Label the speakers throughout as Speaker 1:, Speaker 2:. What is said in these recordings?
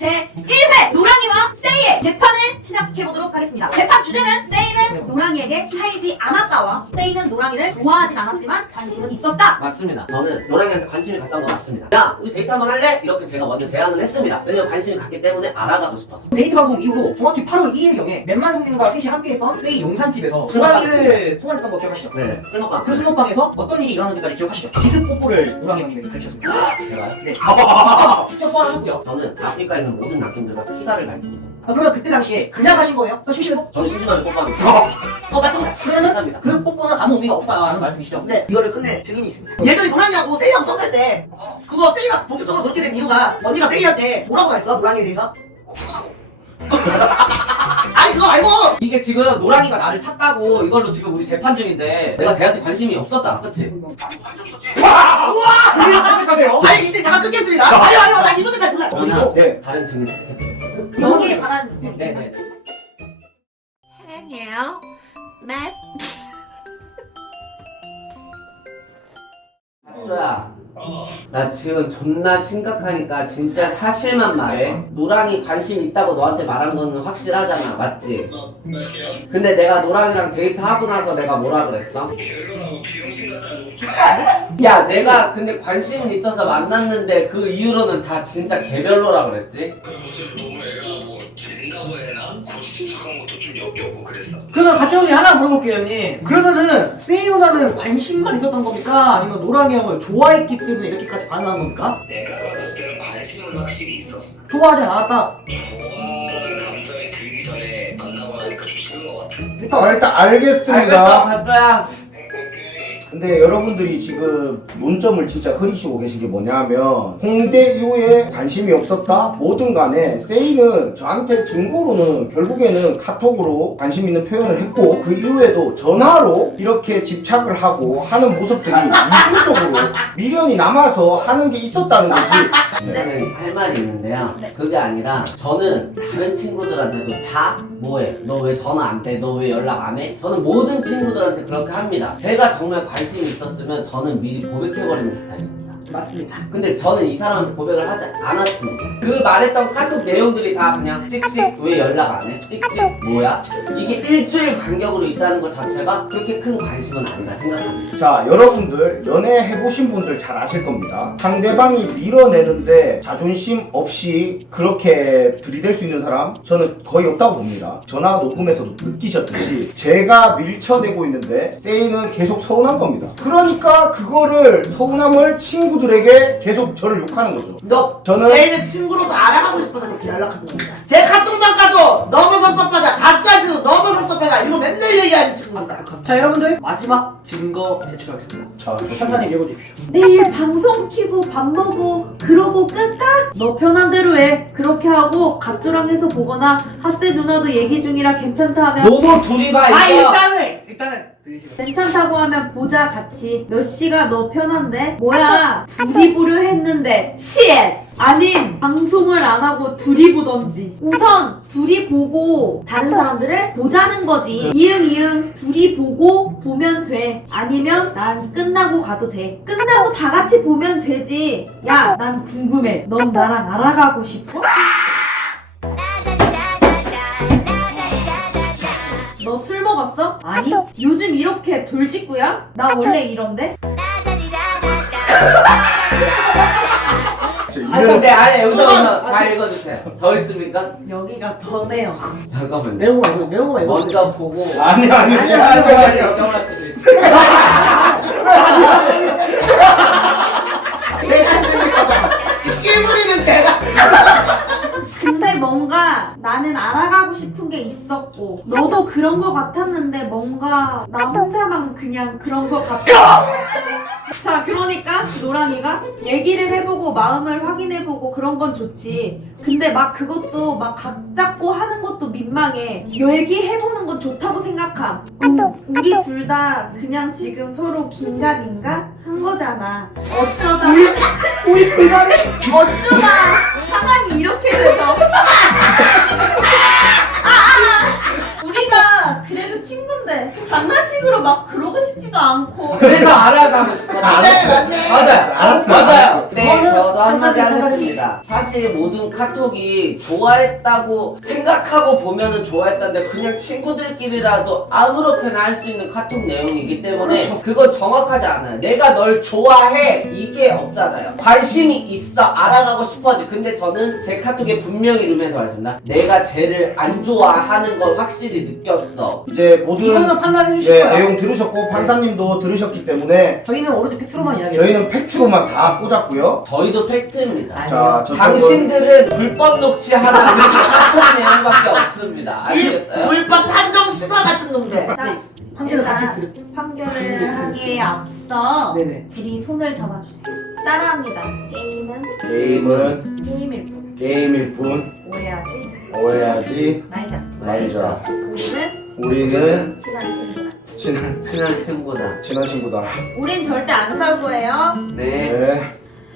Speaker 1: 제1회 노랑이와 세이의 재판을 시작해보도록 하겠습니다. 재판 주제는 세이는 노랑이에게 차이지 않았다와 세이는 노랑이를 좋아하진 않았지만 관심은 있었다.
Speaker 2: 맞습니다. 저는 노랑이한테 관심이 갔던 거 맞습니다. 야, 우리 데이트 한번 할래? 이렇게 제가 먼저 제안을 했습니다. 왜냐면 관심이 갔기 때문에 알아가고 싶어서.
Speaker 3: 데이트 방송 이후로 정확히 8월 2일경에 맨만성님과 셋이 함께했던 세이 용산집에서 노랑이를 소환했던 거 기억하시죠?
Speaker 2: 네, 술먹방.
Speaker 3: 그 술먹방에서 어떤 일이 일어났는지까지 기억하시죠? 기습 뽀뽀를 노랑이 형님에게 가르쳤습니다.
Speaker 2: 제가요?
Speaker 3: 네. 직접 소환하셨고요.
Speaker 2: 저는 아프리카에 있는 모든 남편들과 키다를 갈긴 거죠.
Speaker 3: 그러면 그때 당시에 그냥 하신 거예요? 심심해서?
Speaker 2: 저는 심심하게 뽀뽀합니다.
Speaker 3: 맞습니다. 그러면은
Speaker 2: 감사합니다.
Speaker 3: 그 뽀뽀는 아무 의미가 없다는 말씀이시죠?
Speaker 4: 네, 이거를 끝낼 증인이 있습니다. 예전에 노랑이하고 세이하고 썸 탈 때 그거 세이가 본격적으로 그렇게 된 이유가 언니가 세이한테 뭐라고 말했어? 노랑이에 대해서? 아니 그거 말고!
Speaker 2: 이게 지금 노랑이가 나를 찾다고 이걸로 지금 우리 재판 중인데 내가 쟤한테 관심이 없었잖아, 그치?
Speaker 3: 선택하세요.
Speaker 4: 아니 이제 잠깐 끊겠습니다. 아니 나 이분들 잘 몰라요.
Speaker 2: 그러면
Speaker 3: 네.
Speaker 2: 다른 증인 선택해드리겠습니다.
Speaker 1: 여기에 관한
Speaker 2: 네네.
Speaker 4: 사랑해요. 맵.
Speaker 2: 조야, 나 지금 존나 심각하니까 진짜 사실만 말해. 노랑이 관심 있다고 너한테 말한 거는 확실하잖아, 맞지?
Speaker 5: 맞지요?
Speaker 2: 근데 내가 노랑이랑 데이트하고 나서 내가 뭐라 그랬어?
Speaker 5: 별로라고 비용신 같다고.
Speaker 2: 야, 내가 근데 관심은 있어서 만났는데 그 이후로는 다 진짜 개별로라 그랬지?
Speaker 5: 그 모습 너무 애가 뭐 진다고 해나? 고지식한 것도 좀 역겹고 그랬어.
Speaker 3: 그러면 가정이 하나 물어볼게요, 형님. 그러면은 세이 누나는 관심만 있었던 겁니까? 아니면 노랑이 형을 좋아했기 때문에 이렇게까지 반응한 겁니까?
Speaker 5: 내가 봤을 때는 관심은 확실히 있었어.
Speaker 3: 좋아하지 않았다.
Speaker 5: 좋아하는 감정이 들기 전에 만나고 나니까 좀 싫은 것 같아.
Speaker 6: 일단 알겠습니다.
Speaker 2: 알겠어, 갈 거야.
Speaker 5: 오케이.
Speaker 6: 근데 여러분들이 지금 논점을 진짜 흐리시고 계신 게 뭐냐면 홍대 이후에 관심이 없었다? 뭐든 간에 세이는 저한테 증거로는 결국에는 카톡으로 관심 있는 표현을 했고 그 이후에도 전화로 이렇게 집착을 하고 하는 모습들이 이중적으로 미련이 남아서 하는 게 있었다는 거지.
Speaker 2: 저는 할 말이 있는데요. 그게 아니라 저는 다른 친구들한테도 자? 뭐해? 너 왜 전화 안 돼? 너 왜 연락 안 해? 저는 모든 친구들한테 그렇게 합니다. 제가 정말 관심이 있었으면 저는 미리 고백해버리는 스타일입니다.
Speaker 4: 맞습니다.
Speaker 2: 근데 저는 이 사람한테 고백을 하지 않았습니다. 그 말했던 카톡 내용들이 다 그냥 찍찍 왜 연락 안 해? 찍찍 뭐야? 이게 일주일 간격으로 있다는 것 자체가 그렇게 큰 관심은 아니라 생각합니다.
Speaker 6: 자, 여러분들 연애 해보신 분들 잘 아실 겁니다. 상대방이 밀어내는데 자존심 없이 그렇게 들이댈 수 있는 사람 저는 거의 없다고 봅니다. 전화 녹음에서도 느끼셨듯이 제가 밀쳐내고 있는데 세이는 계속 서운한 겁니다. 그러니까 그거를 서운함을 친구들에게 계속 저를 욕하는 거죠. 저는
Speaker 4: 세이는 친구로서 알아가고 싶어서 그렇게 연락한 겁니다. 제 카톡만 가도 너무 섭섭하다. 각자한테도 너무 섭섭하다. 이거 맨날 얘기하는 친구입니다.
Speaker 3: 자, 여러분들 마지막 증거 제출하겠습니다.
Speaker 6: 자,
Speaker 3: 판사님 읽어주십시오.
Speaker 1: 내일 방송 키고 밥 먹고 그러고 끌까? 너 편한 대로 해. 그렇게 하고 갑조랑 해서 보거나 핫세 누나도 얘기 중이라 괜찮다 하면
Speaker 2: 너무 둘이 봐 이거.
Speaker 3: 일단은 들으시고.
Speaker 1: 괜찮다고 하면 보자 같이. 몇 시가 너 편한데? 뭐야 둘이 보려 했는데 치엣! 아님 방송을 안 하고 둘이 보던지. 우선 둘이 보고 다른 사람들을 보자는 거지. 이응 둘이 보고 보면 돼. 아니면 난 끝나고 가도 돼. 끝나고 다 같이 보면 되지. 야 난 궁금해. 넌 나랑 알아가고 싶어? 너 술 먹었어? 아니 요즘 이렇게 돌직구야? 나 원래 이런데?
Speaker 2: 아니 근데 아니 여기서 다 읽어주세요. 더 있습니까?
Speaker 1: 여기가 더네요.
Speaker 2: 잠깐만요.
Speaker 3: 매운 거 말고 매운 거 말고.
Speaker 2: 먼저 보고.
Speaker 6: 아니
Speaker 2: 아니 걱정할 수도 있어.
Speaker 4: 내가 뜨는 거다. 끼부리는 내가.
Speaker 1: 근데 뭔가 나는 알아가고 싶은 게 있었고 너도 그런 거 같았는데 뭔가 나 혼자만 그냥 그런 거 같아. 자 그러니까 노랑이가 얘기를 해보고 마음을 확인해보고 그런 건 좋지. 근데 막 그것도 막 각 잡고 하는 것도 민망해. 얘기해보는 건 좋다고 생각함. 우리 둘 다 그냥 지금 서로 긴가민가 한 거잖아. 어쩌다
Speaker 3: 우리 둘 다네?
Speaker 1: 어쩌다 상황이 이렇게 돼서 우리가 그래도 친구인데 장난식으로 막 그러고 싶지도 않고.
Speaker 2: 그래서 알아가고 싶어.
Speaker 4: 맞네.
Speaker 2: 맞아요.
Speaker 6: 알았어.
Speaker 2: 맞아요. 네,
Speaker 3: 그거는
Speaker 2: 저도 한마디
Speaker 3: 판사님,
Speaker 2: 하겠습니다. 사실 모든 카톡이 좋아했다고 생각하고 보면은 좋아했다는데 그냥 친구들끼리라도 아무렇게나 할 수 있는 카톡 내용이기 때문에 그건 정확하지 않아요. 내가 널 좋아해 이게 없잖아요. 관심이 있어 알아가고 싶어지. 근데 저는 제 카톡에 분명히 이름에서 말했습니다. 내가 쟤를 안 좋아하는 걸 확실히 느꼈어.
Speaker 6: 이제 모든
Speaker 3: 이거는 판단해 주실
Speaker 6: 네,
Speaker 3: 거야.
Speaker 6: 내용 들으셨고 판사님도 들으셨기 때문에
Speaker 3: 저희는 오로지 팩트로만 이야기해요.
Speaker 6: 저희는 팩트로만 다 꽂았고요.
Speaker 2: 저희도 팩트입니다.
Speaker 6: 자, 저쪽은
Speaker 2: 당신들은 불법 녹취하는 그렇게 카톡 내용밖에 없습니다. 아시겠어요?
Speaker 4: 불법 탐정 수사 같은 놈들.
Speaker 1: 자,
Speaker 3: 판결을 같이
Speaker 1: 일단
Speaker 3: 들을.
Speaker 1: 판결을 하기에 앞서
Speaker 3: 네네.
Speaker 1: 둘이 손을 잡아주세요. 따라합니다. 게임은
Speaker 6: 게임은
Speaker 1: 게임일 뿐.
Speaker 6: 게임일 뿐
Speaker 1: 오해하지
Speaker 6: 오해하지
Speaker 1: 말자.
Speaker 6: 말자.
Speaker 1: 우리는
Speaker 6: 우리는
Speaker 1: 친한 친구다.
Speaker 2: 친한 친구다.
Speaker 6: 친한 친구다.
Speaker 1: 우린 절대 안 싸울 거예요.
Speaker 2: 네.
Speaker 6: 네.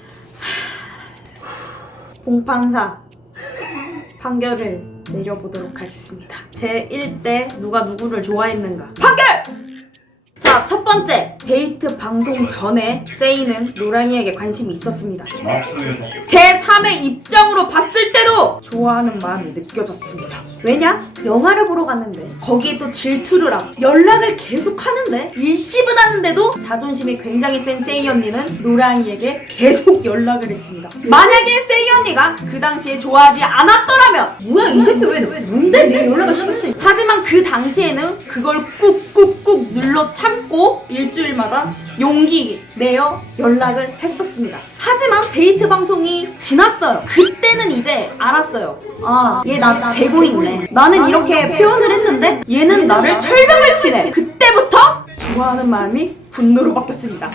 Speaker 1: 공판사 판결을 내려보도록 하겠습니다. 제 1대 누가 누구를 좋아했는가 판결! 자, 첫 번째 데이트 방송 전에 세이는 노랑이에게 관심이 있었습니다.
Speaker 6: 맞습니다.
Speaker 1: 제 3의 입장으로 봤을 때도 좋아하는 마음이 느껴졌습니다. 왜냐? 영화를 보러 갔는데 거기에 또 질투를 하고 연락을 계속 하는데 일십은 하는데도 자존심이 굉장히 센 세이 언니는 노랑이에게 계속 연락을 했습니다. 만약에 세이 언니가 그 당시에 좋아하지 않았더라면 뭐야 이 새끼 왜 뭔데 내 연락을 싫은데. 하지만 그 당시에는 그걸 꾹꾹꾹 눌러 참고 일주일마다 용기 내어 연락을 했었습니다. 하지만 데이트 방송이 지났어요. 그때는 이제 알았어요. 아, 얘 나 재고 있네. 나는 이렇게 표현을 했는데 얘는 나를 철벽을 치네. 그때부터 좋아하는 마음이 분노로 바뀌었습니다.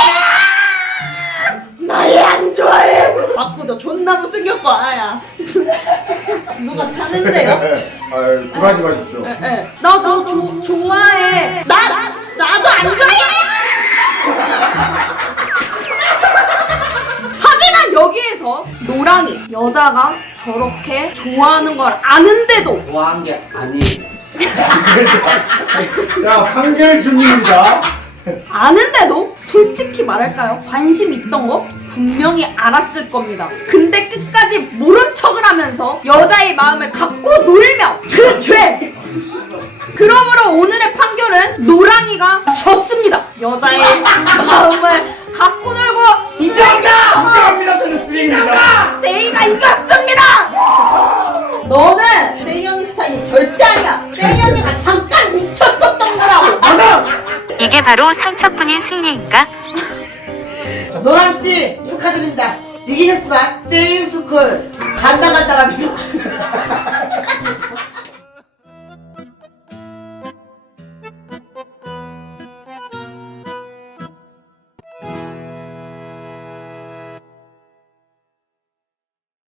Speaker 1: 나 얘 안 좋아해. 바꾸죠. 존나 못생겼고 아야. 누가 찾는데요?
Speaker 6: 아유, 굴하지 마십시오.
Speaker 1: 나 너 좋아해. 나도 안 좋아해. 하지만 여기에서 노랑이 여자가 저렇게 좋아하는 걸 아는데도
Speaker 2: 좋아한 게 아니에요.
Speaker 6: 자, 판결 중입니다.
Speaker 1: 아는데도 솔직히 말할까요? 관심 있던 거 분명히 알았을 겁니다. 근데 끝까지 모른 척을 하면서 여자의 마음을 갖고 놀며 그 죄! 그러므로 오늘의 판결은 노랑이가 졌습니다. 여자의 마음을 갖고 놀고
Speaker 6: 인정합니다. 저는 쓰레기입니다.
Speaker 1: 세이가 이겼습니다! 너는 세이 언니 스타일이 절대 아니야. 세이 언니가 잠깐 미쳤었던 거라고.
Speaker 6: 맞아.
Speaker 7: 이게 바로 상처뿐인 승리인가?
Speaker 4: 노랑씨 축하드립니다. 이기셨지만 세인스쿨 간다가